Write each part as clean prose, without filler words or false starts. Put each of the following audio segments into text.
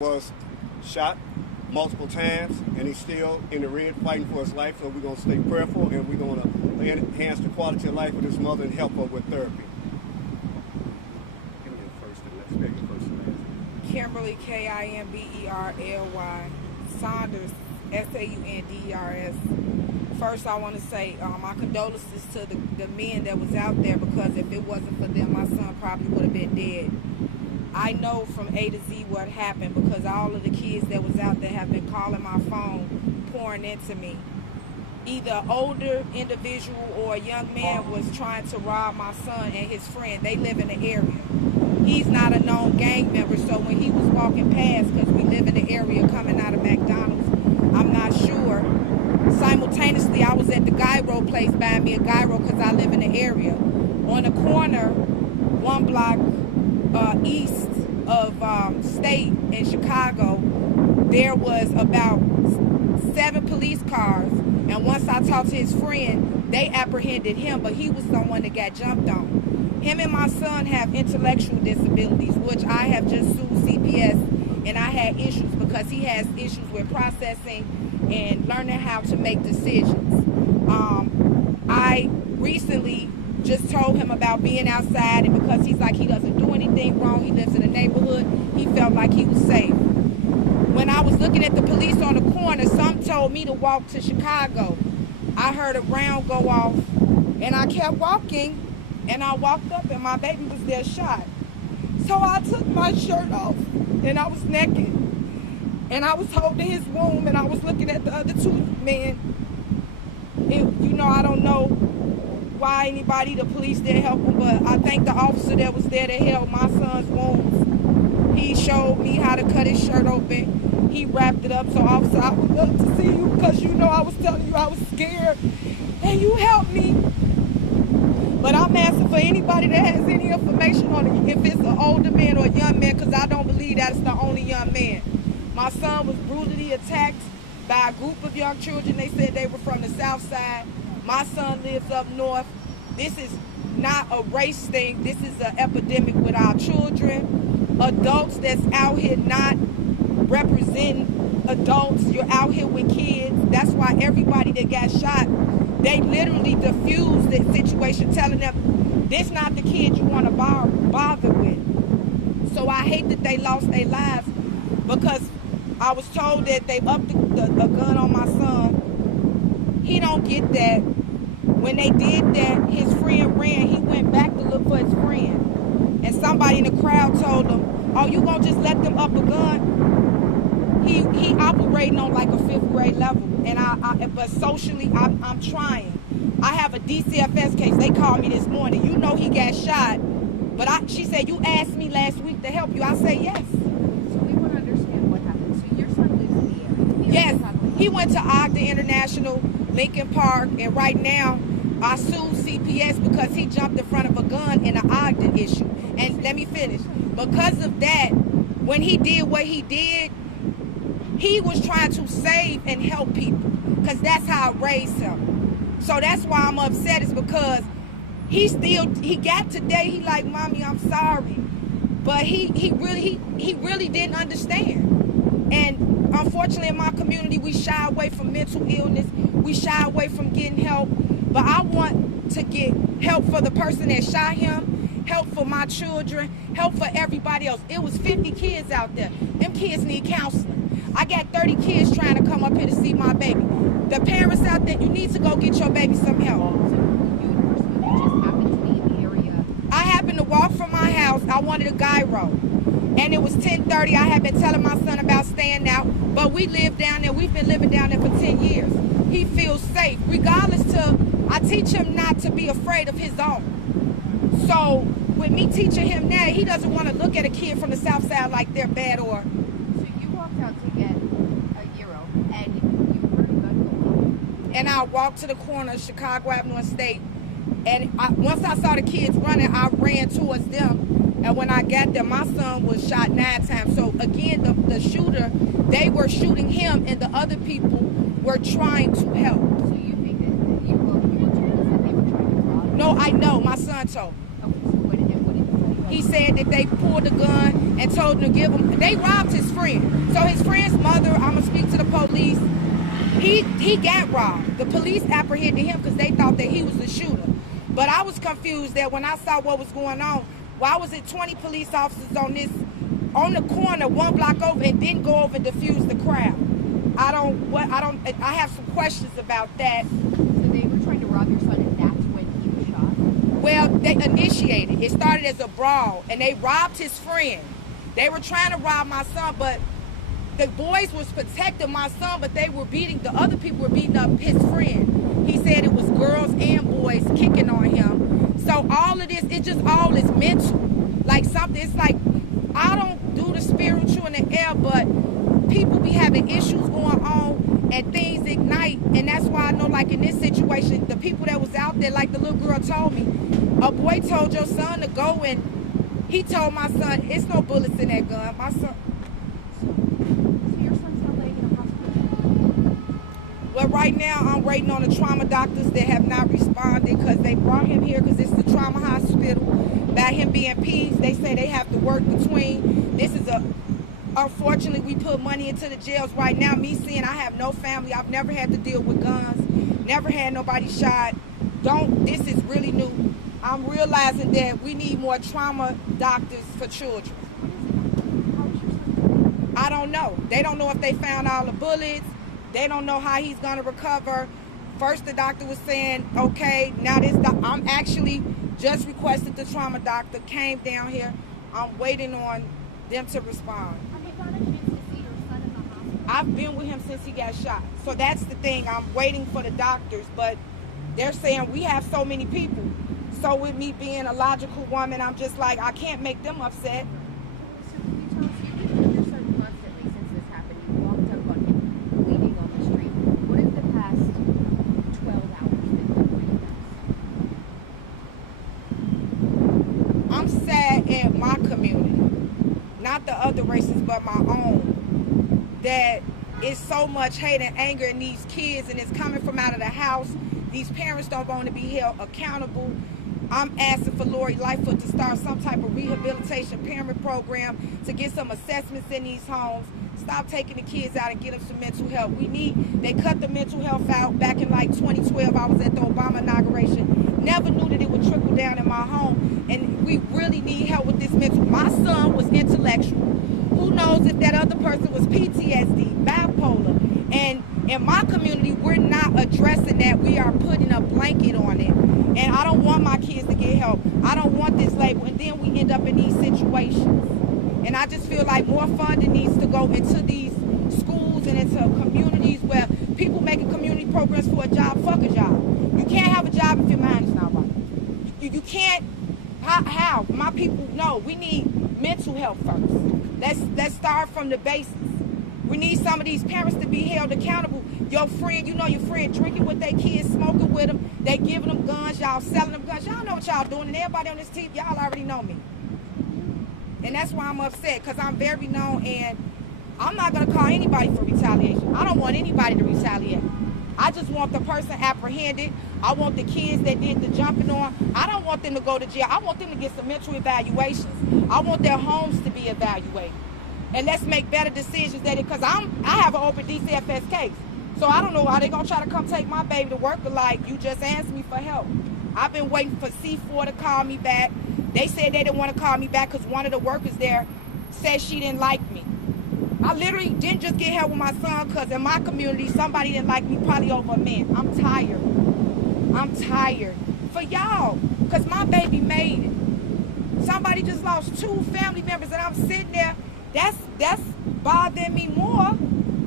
Was shot multiple times, and he's still in the red fighting for his life. So we're going to stay prayerful, and we're going to enhance the quality of life of his mother and help her with therapy. Give me your first and last. Your first and last. Kimberly, Kimberly, Saunders, Saunders. First, I want to say my condolences to the men that was out there, because if it wasn't for them, my son probably would have been dead. I know from A to Z what happened, because all of the kids that was out there have been calling my phone, pouring into me. Either an older individual or a young man was trying to rob my son and his friend. They live in the area. He's not a known gang member, so when he was walking past, because we live in the area coming out of McDonald's, I'm not sure. Simultaneously, I was at the gyro place buying me a gyro because I live in the area. On the corner, one block east of State in Chicago, there was about 7 police cars, and once I talked to his friend, they apprehended him, but he was someone that got jumped on. Him and my son have intellectual disabilities, which I have just sued CPS, and I had issues because he has issues with processing and learning how to make decisions. I recently just told him about being outside, and because he's like, he doesn't do anything wrong, he lives in the neighborhood, he felt like he was safe. When I was looking at the police on the corner, some told me to walk to Chicago. I heard a round go off, and I kept walking, and I walked up, and my baby was there shot. So I took my shirt off, and I was naked, and I was holding his womb, and I was looking at the other 2 men. I don't know why anybody, the police didn't help him, but I thank the officer that was there that held my son's wounds. He showed me how to cut his shirt open. He wrapped it up. So, officer, I would love to see you, because I was telling you I was scared, and you helped me. But I'm asking for anybody that has any information on it, if it's an older man or a young man, because I don't believe that's the only young man. My son was brutally attacked by a group of young children. They said they were from the south side. My son lives up north. This is not a race thing. This is an epidemic with our children. Adults that's out here not representing adults. You're out here with kids. That's why everybody that got shot, they literally diffused the situation, telling them, this not the kid you want to bother with. So I hate that they lost their lives, because I was told that they upped the gun on my son. He don't get that. When they did that, his friend ran. He went back to look for his friend. And somebody in the crowd told him, oh, you gonna just let them up a gun? He operating on like a 5th grade level. And but socially, I'm trying. I have a DCFS case. They called me this morning. He got shot. But she said, you asked me last week to help you. I said, yes. So we want to understand what happened. So your son lives in the area. Yes. He went to Ogden International, Lincoln Park, and right now I sued CPS because he jumped in front of a gun in an Ogden issue. And let me finish. Because of that, when he did what he did, he was trying to save and help people, because that's how I raised him. So that's why I'm upset, is because he got today, he like, Mommy, I'm sorry. But he really didn't understand. And unfortunately, in my community, we shy away from mental illness. We shy away from getting help. But I want to get help for the person that shot him, help for my children, help for everybody else. It was 50 kids out there. Them kids need counseling. I got 30 kids trying to come up here to see my baby. The parents out there, you need to go get your baby some help. I happened to walk from my house. I wanted a gyro. And it was 10:30. I had been telling my son about staying out, but we live down there. We've been living down there for 10 years. He feels safe, regardless I teach him not to be afraid of his own. So with me teaching him that, he doesn't want to look at a kid from the south side like they're bad or... So you walked out to get a gyro, and you heard a gun go off. And I walked to the corner of Chicago Avenue and State, and once I saw the kids running, I ran towards them. And when I got there, my son was shot 9 times. So again, the shooter, they were shooting him, and the other people were trying to help. So you think that you were told that they were trying to rob? No, I know. My son told me. Okay, so what did you He said that they pulled the gun and told him to give him. They robbed his friend. So his friend's mother, I'm gonna speak to the police. He got robbed. The police apprehended him because they thought that he was the shooter. But I was confused that when I saw what was going on, why was it 20 police officers on the corner, one block over, and didn't go over and defuse the crowd? I have some questions about that. So they were trying to rob your son, and that's when he was shot? Well, they initiated. It started as a brawl, and they robbed his friend. They were trying to rob my son, but the boys was protecting my son, but the other people were beating up his friend. He said it was girls and boys kicking on him. So all of this, it just all is mental. Like something, it's like, I don't do the spiritual in the air, but people be having issues going on and things ignite. And that's why I know, like in this situation, the people that was out there, like the little girl told me, a boy told your son to go, and he told my son, it's no bullets in that gun. My son. So your son's still laying in a hospital? Well, right now I'm waiting on the trauma doctors that have not responded because they brought him here because it's the trauma hospital. By him being peace, they say they have to work between. Unfortunately, we put money into the jails right now. Me seeing I have no family. I've never had to deal with guns. Never had nobody shot. This is really new. I'm realizing that we need more trauma doctors for children. I don't know. They don't know if they found all the bullets. They don't know how he's going to recover. First, the doctor was saying, okay, now I'm actually just requested the trauma doctor, came down here. I'm waiting on them to respond. Have you got a chance to see your son in the hospital? I've been with him since he got shot. So that's the thing. I'm waiting for the doctors, but they're saying we have so many people. So with me being a logical woman, I'm just like, I can't make them upset. So can you tell us, you've been with your son constantly since this happened. You walked up on him bleeding on the street. What have the past 12 hours been like for you guys? I'm sad at my community, not the other races, but my own, that it's so much hate and anger in these kids, and it's coming from out of the house. These parents don't want to be held accountable. I'm asking for Lori Lightfoot to start some type of rehabilitation parent program to get some assessments in these homes. Stop taking the kids out and get them some mental health. They cut the mental health out back in like 2012. I was at the Obama inauguration. Never knew that it would trickle down in my home. And we really need help with this mental. My son was intellectual. Who knows if that other person was PTSD, bipolar. And in my community, we're not addressing that. We are putting a blanket on it. And I don't want my kids to get help. I don't want this label. And then we end up in these situations. And I just feel like more funding needs to go into these schools and into communities where people making community programs for a job. Fuck a job. You can't have a job if your mind is not right. You can't. How? My people know we need mental health first. Let's start from the basics. We need some of these parents to be held accountable. Your friend, your friend drinking with their kids, smoking with them. They giving them guns. Y'all selling them guns. Y'all know what y'all doing. And everybody on this team, y'all already know me. And that's why I'm upset, because I'm very known, and I'm not going to call anybody for retaliation. I don't want anybody to retaliate. I just want the person apprehended. I want the kids that did the jumping on. I don't want them to go to jail. I want them to get some mental evaluations. I want their homes to be evaluated. And let's make better decisions because I have an open DCFS case. So I don't know how they're going to try to come take my baby to work, like you just asked me for help. I've been waiting for C4 to call me back. They said they didn't want to call me back because one of the workers there said she didn't like me. I literally didn't just get help with my son because in my community, somebody didn't like me probably over a man. I'm tired. I'm tired. For y'all, because my baby made it. Somebody just lost 2 family members and I'm sitting there. That's bothering me more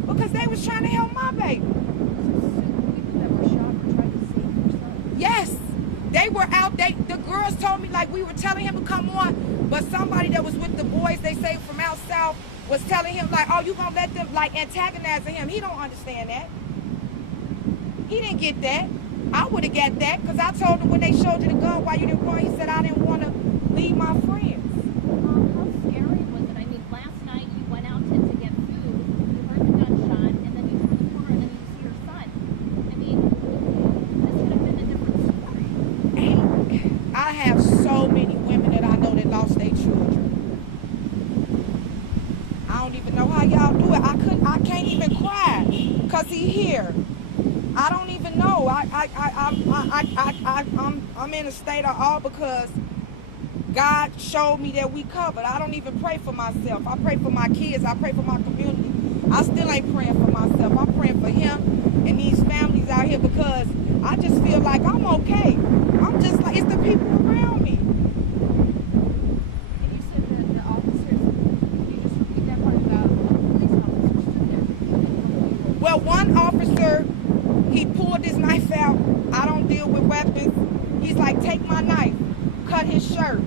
because they was trying to help my baby. People that were shot were trying to save your son? Yes. They were out. The girls told me like we were telling him to come on, but somebody that was with the boys, they say from out south, was telling him like, oh, you gonna let them like antagonizing him. He don't understand that. He didn't get that. I would have got that because I told him when they showed you the gun why you didn't run. He said I didn't want to leave my friends. How scary was it? I mean, last night you went out to get food, you heard the gunshot, and then you turn the corner and then you see your son. I mean, this could have been a different story. I have so many women that I know that lost their Cause he here. I don't even know. I'm in a state of awe because God showed me that we covered. I don't even pray for myself. I pray for my kids. I pray for my community. I still ain't praying for myself. I'm praying for him and these families out here because I just feel like I'm okay. I'm just like, it's the people around me. And you said that the officers, can you just repeat that part about police officers stood there? Well, one officer, he pulled his knife out. I don't deal with weapons. He's like, take my knife. Cut his shirt.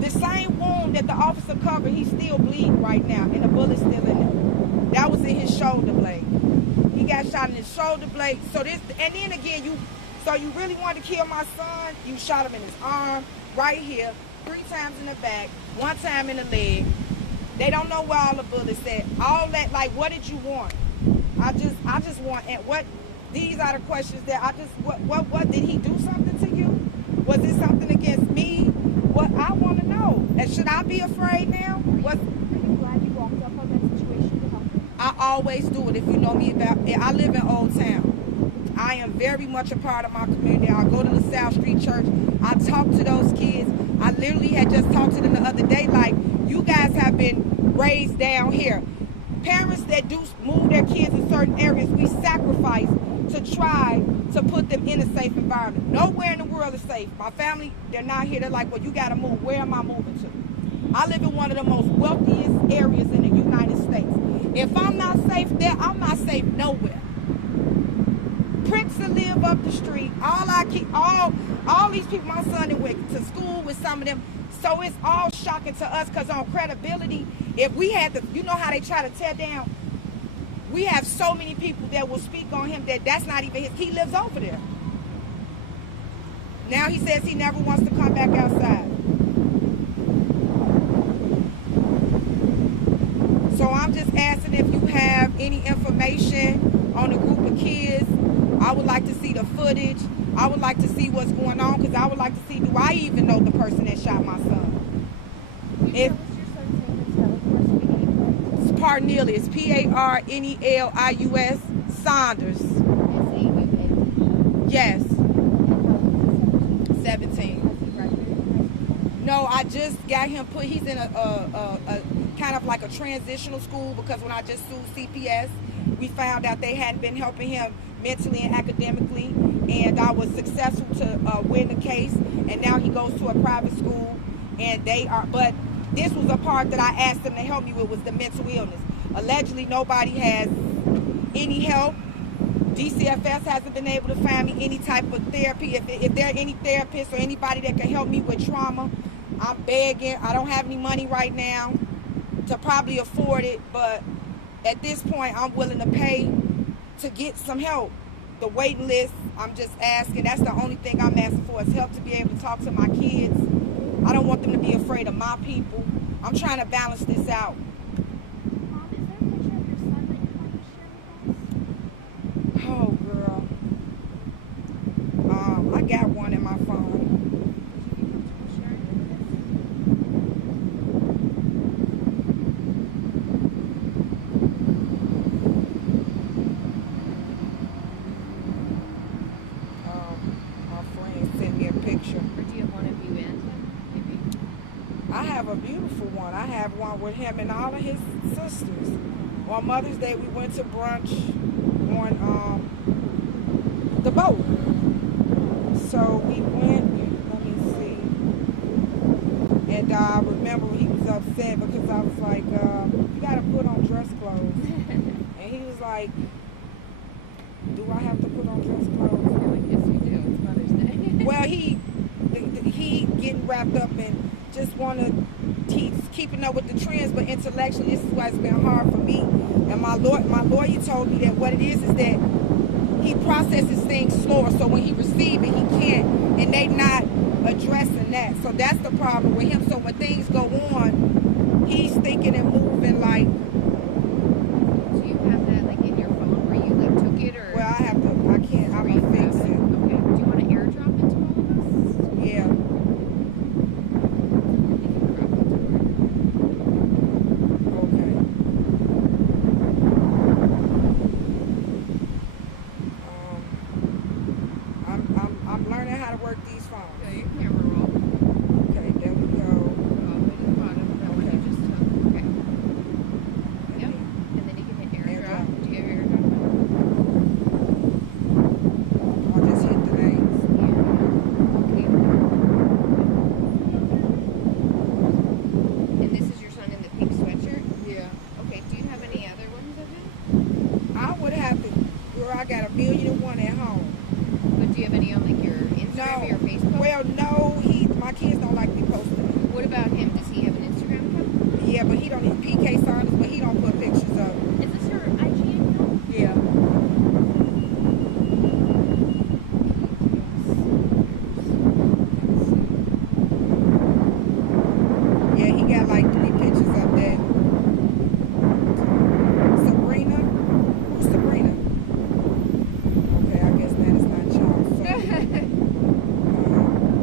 The same wound that the officer covered, he's still bleeding right now, and the bullet's still in there. That was in his shoulder blade. He got shot in his shoulder blade. So this, and then again, you really wanted to kill my son? You shot him in his arm, right here, 3 times in the back, 1 time in the leg. They don't know where all the bullets at. All that, like, what did you want? I just want, and what? These are the questions that I just, what did he do something to you? Was it something against me? What I want to know. And should I be afraid now? What? Are you glad you walked up on that situation to help him? I always do it. If you know me about it, I live in Old Town. I am very much a part of my community. I go to the South Street Church. I talk to those kids. I literally had just talked to them the other day, like, you guys have been raised down here. Parents that do move their kids in certain areas, we sacrifice to try to put them in a safe environment. Nowhere in the world is safe. My family, they're not here. They're like, well, you got to move. Where am I moving to? I live in one of the most wealthiest areas in the United States. If I'm not safe there, I'm not safe nowhere. Prince to live up the street. All these people, my son went to school with some of them. So it's all shocking to us because on credibility, if we had to, you know how they try to tear down, we have so many people that will speak on him that's not even his. He lives over there. Now he says he never wants to come back outside. So I'm just asking if you have any information on a group of kids. I would like to see the footage. I would like to see what's going on because I would like to see, do I even know the person that shot my son? If it's Parnelius, Parnelius Saunders. Yes. 17. No, I just got him put, he's in a kind of like a transitional school because when I just sued CPS, we found out they hadn't been helping him mentally and academically, and I was successful to win the case, and now he goes to a private school, and they are, but this was a part that I asked them to help me with, was the mental illness. Allegedly, nobody has any help. DCFS hasn't been able to find me any type of therapy. If there are any therapists or anybody that can help me with trauma, I'm begging. I don't have any money right now to probably afford it, but at this point, I'm willing to pay to get some help. The waiting list, I'm just asking. That's the only thing I'm asking for is help to be able to talk to my kids. I don't want them to be afraid of my people. I'm trying to balance this out. Is there a picture of your son that you'd like to share with us? Oh, girl. I got one in my phone. Would you be comfortable sharing it with us? My friend sent me a picture. Or do you have one of you and him, maybe? I have a beautiful one. I have one with him and all of his sisters. On Mother's Day, we went to brunch on the boat. So we went, let me see. And I remember he was upset because I was like, you got to put on dress clothes. And he was like, do I have to put on dress clothes? You're like, yes, we do. It's Mother's Day. Well, he getting wrapped up in just want to keeping up with the trends, but intellectually, this is why it's been hard for me. And my lawyer told me that what it is that he processes things slower. So when he receives it, he can't, and they not addressing that. So that's the problem with him. So when things go on, he's thinking and moving like. Do you have that like in your phone where you like took it or? Well, I can't. I'm gonna fix it. Okay. Do you want to airdrop it to all of us? Yeah. Okay. I got 1,000,001 at home. But do you have any on the